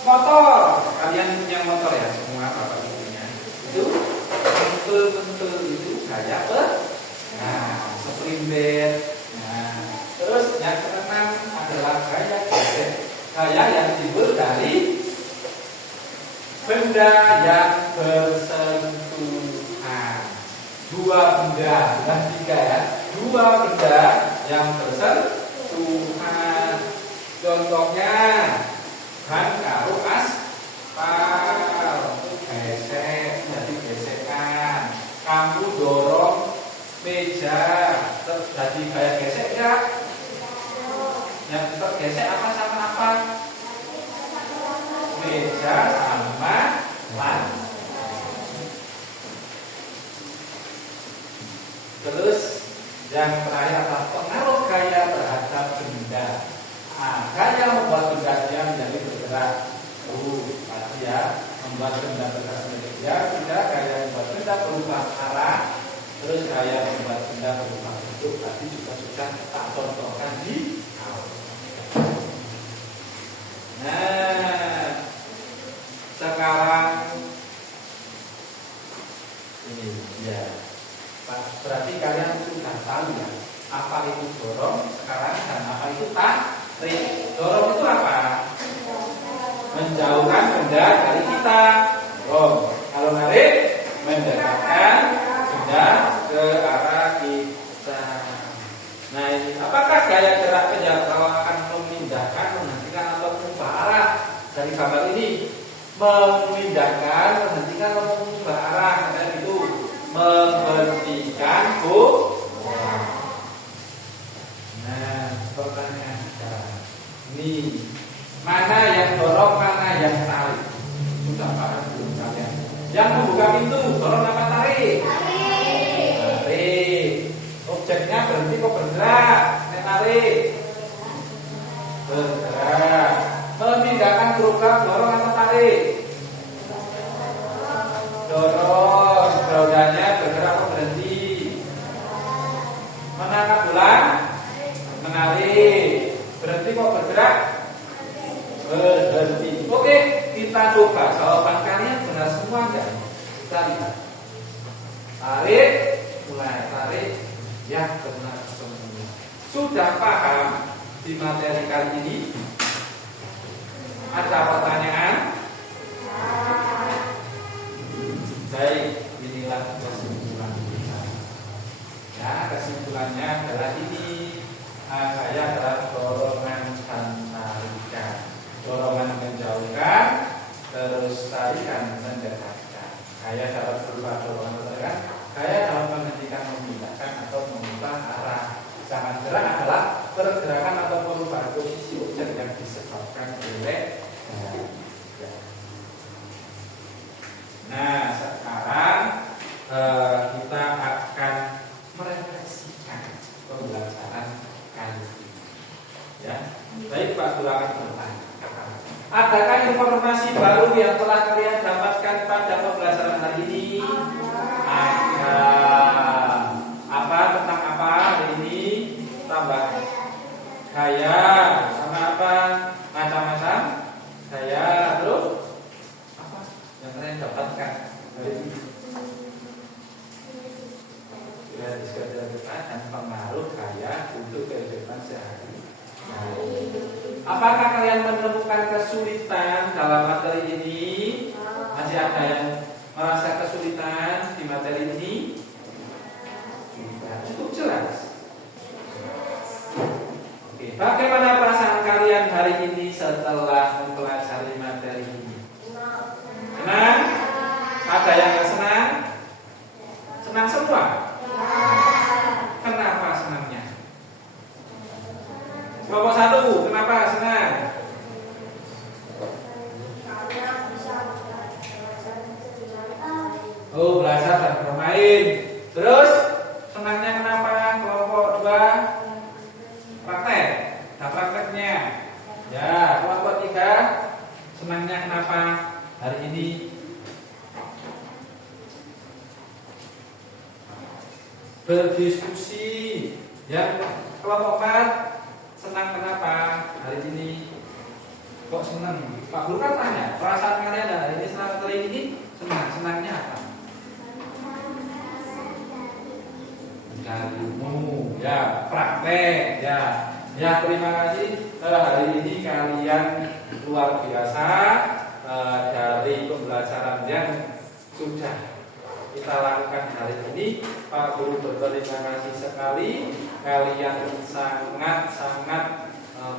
motor, kalian punya motor ya semua bapak ibunya. Itu pentul itu gaya sprinter. Nah, terus yang keenam adalah gaya geser. Gaya yang timbul dari benda yang bersentuhan. Dua benda, bukan 3 ya. Dua benda yang bersentuhan. Contohnya ban karo aspal gesek, jadi gesekan. Kamu dorong meja terjadi gaya gesek ya? Yang tergesek apa sama apa? Meja sama lantai. Terus yang terakhir adalah pengaruh gaya terhadap benda. Gaya membuat benda dia menjadi bergerak. Tadi ya, membuat benda bergerak menjadi dia. Tidak, gaya membuat benda berubah arah. Terus gaya membuat benda berubah bentuk. Tadi juga sudah tak contohkan di awal. Nah, sekarang ini ya. Berarti kalian sudah tahu ya apa itu dorong sekarang dan apa itu tarik. Dorong itu apa? Menjauhkan benda dari kita. Kalau narik, mendekatkan benda ke arah kita. Nah ini, apakah gaya gerak penjara kalau akan memindahkan, menghentikan atau mengubah arah? Dari gambar ini, memindahkan, menghentikan atau mengubah arah. Dan itu menghentikan Nah, pertanyaan sekarang ini, mana yang dorong, mana yang tarik? Sudah paham belum kalian? Yang membuka pintu, dorong apa tarik? Tarik. Objeknya berhenti kok bergerak? Tarik. Bergerak. Memindahkan gerobak, dorong apa tarik? Dorong. Rodanya bergerak kok berhenti? Menangkap bola? Menarik. Berhenti kok bergerak? Berhenti. Oke, kita coba. Jawaban kalian benar semua enggak? Kita lihat. Tarik, mulai tarik. Ya, benar semua. Sudah paham di materi kali ini? Ada pertanyaan? Baik, inilah kesimpulan kita. Ya, kesimpulannya adalah ini. Saya adalah dorongan dan tarikan. Dorongan menjauhkan, terus tarikan mendekatkan. Saya dapat berupa dorongan mendekatkan. Saya dapat menghentikan, memindahkan atau mengubah arah. Sangat gerak adalah pergerakan atau perubahan posisi objek yang disebabkan oleh Nah, sekarang kita akan merefleksikan pembelajaran kali ini. Ya, Baik Pak, silakan bertanya. Adakah informasi baru yang telah kalian dapatkan pada pembelajaran hari ini? Ada. Apa tentang apa hari ini? Tambah gaya sama apa? Macam-macam gaya. Terus apa yang kalian dapatkan hari ini? Ya, disebutkan dan pengaruh gaya untuk kehidupan sehari-hari. Apakah kalian menemukan kesulitan dalam materi ini? Masih ada yang merasa kesulitan di materi ini? Cukup jelas. Oke, bagaimana perasaan kalian hari ini setelah mempelajari materi ini? Senang? Ada yang gak senang? Senang semua? Kenapa senangnya? Kelompok 1, kenapa senang? Oh, belajar dan bermain. Terus senangnya kenapa? Kelompok 2 praktek. Nah, prakteknya. Ya, kelompok 3 senangnya kenapa hari ini? Berdiskusi. Ya, kelompok 4 senang kenapa hari ini? Kok senang? Pak Guru kan tanya, perasaan kalian hari ini senang materi ini? Senangnya apa? Mencarimu, ya praktek, ya terima kasih. Hari ini kalian luar biasa dari pembelajaran yang sudah kita lakukan hari ini. Pak Guru berterima kasih sekali. Kalian sangat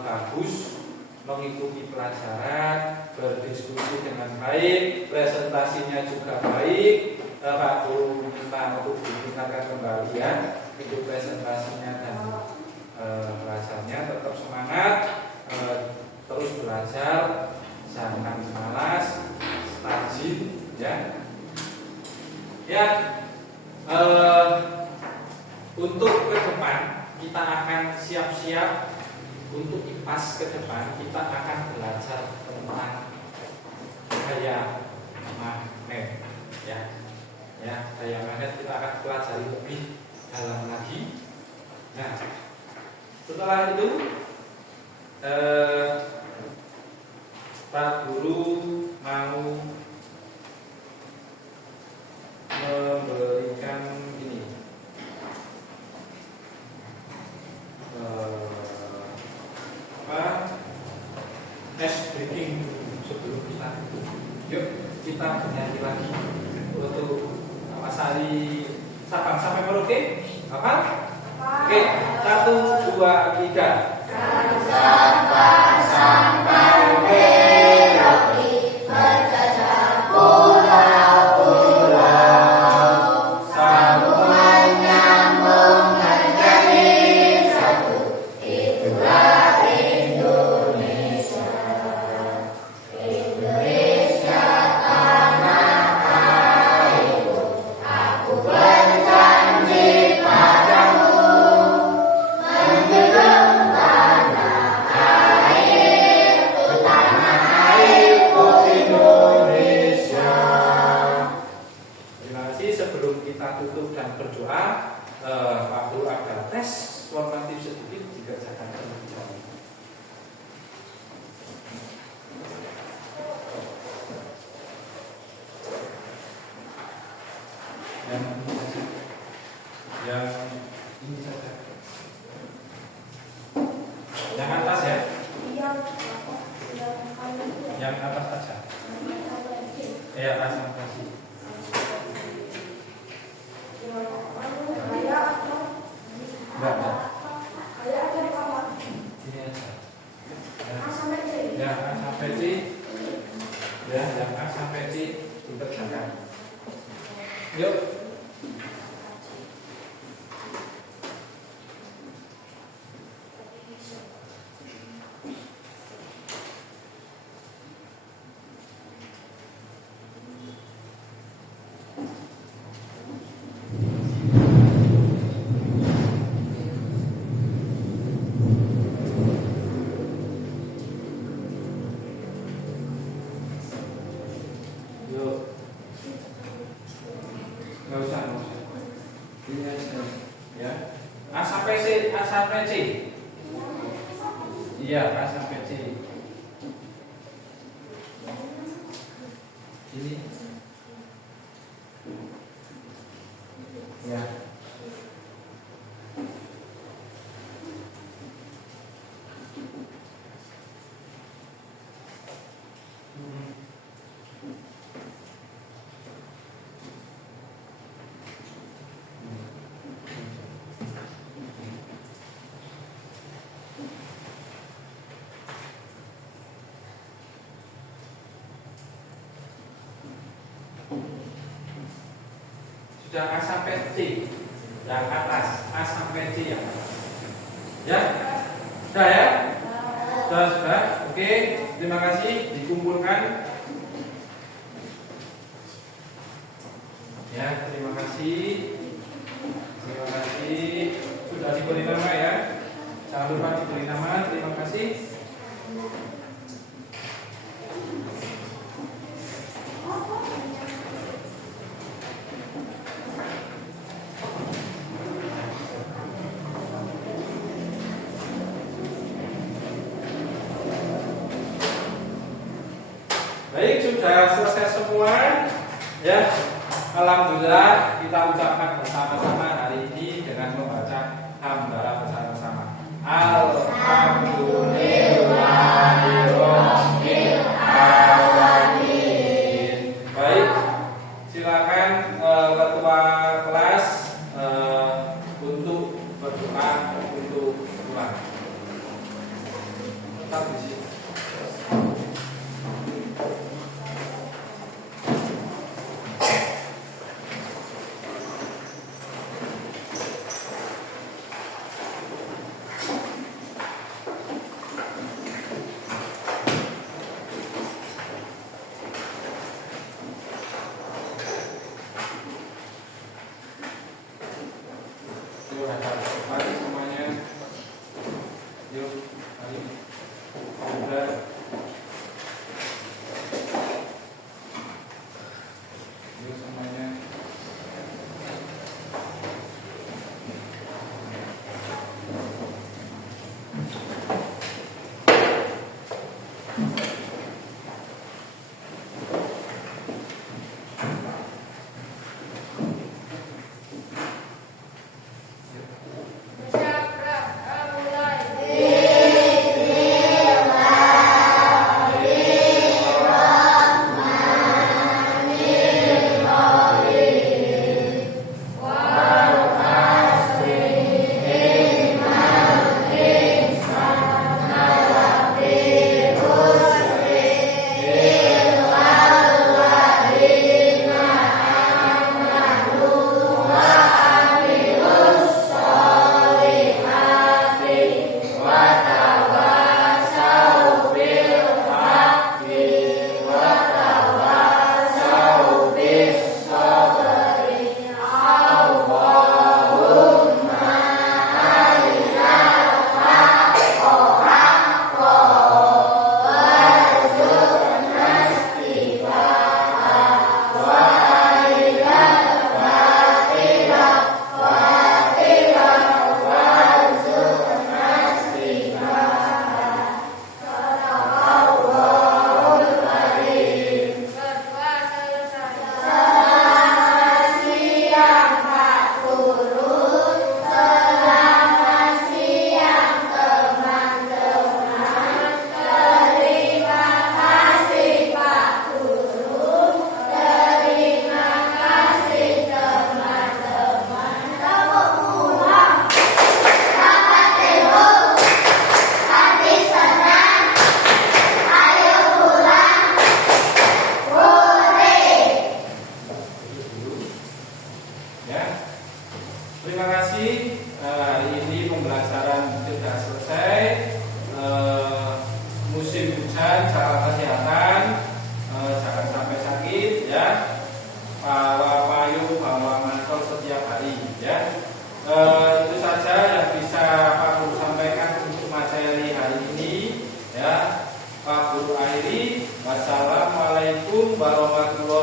bagus mengikuti pelajaran, berdiskusi dengan baik, presentasinya juga baik. Pak Guru minta untuk digunakan kembali ya untuk presentasinya dan pelajarannya. Tetap semangat, terus belajar, jangan malas, rajin ya. Ya, untuk ke depan kita akan siap-siap untuk IPAS ke depan. Kita akan belajar tentang gaya magnet ya. Gaya magnet kita akan pelajari lebih dalam lagi. Nah, setelah itu Pak Guru mau memberikan ini ice breaking sebelum kita. Yuk kita bernyanyi lagi untuk Mas Sari Sabang sampai Merauke. Apa? Oke, 1, 2, 3. Sabang sampai Merauke, menjajah pulau-pulau, sambungan nyambung menjadi satu. Itulah Indonesia, Indonesia tanah airku. Aku berjanji padamu, menjunjung tanah airku Indonesia. Terima kasih. Sebelum kita tutup dan berdoa, Pak Guru ada tes formatif sedikit juga jangan terlalu. Yang ini saja. Yang atas ya. Yang atas saja. Ya, konsentrasi. Enggak. Ini aja. Yang A sampai C. Ya, yang A sampai C dikerjakan. Yuk. C? Iya, A sampai C. Ini. Ya. Sudah A sampai C yang atas, A sampai C yang atas. Ya, sudah ya? Sudah. Oke, terima kasih. Dikumpulkan. Ya, terima kasih. Terima kasih. Sudah diberi nama ya. Jangan lupa diberi nama. Terima kasih. Baik, sudah selesai semua. Ya, alhamdulillah kita ucapkan bersama-sama hari ini dengan membaca hamdalah bersama-sama. Alhamdulillahirabbil alamin. Baik, silakan ketua kelas untuk berdoa untuk pulang. Tetap di sini. Yuk, mari semuanya. Yuk, mari. Sudah. Yuk semuanya. Terima kasih. Hari ini pembelajaran sudah selesai. Musim hujan, jaga kesehatan, jangan sampai sakit, ya. Bawa payung, bawa mantel setiap hari, ya. Itu saja yang bisa Pak Guru sampaikan untuk materi hari ini, ya. Pak Guru akhiri. Wassalamualaikum warahmatullahi wabarakatuh.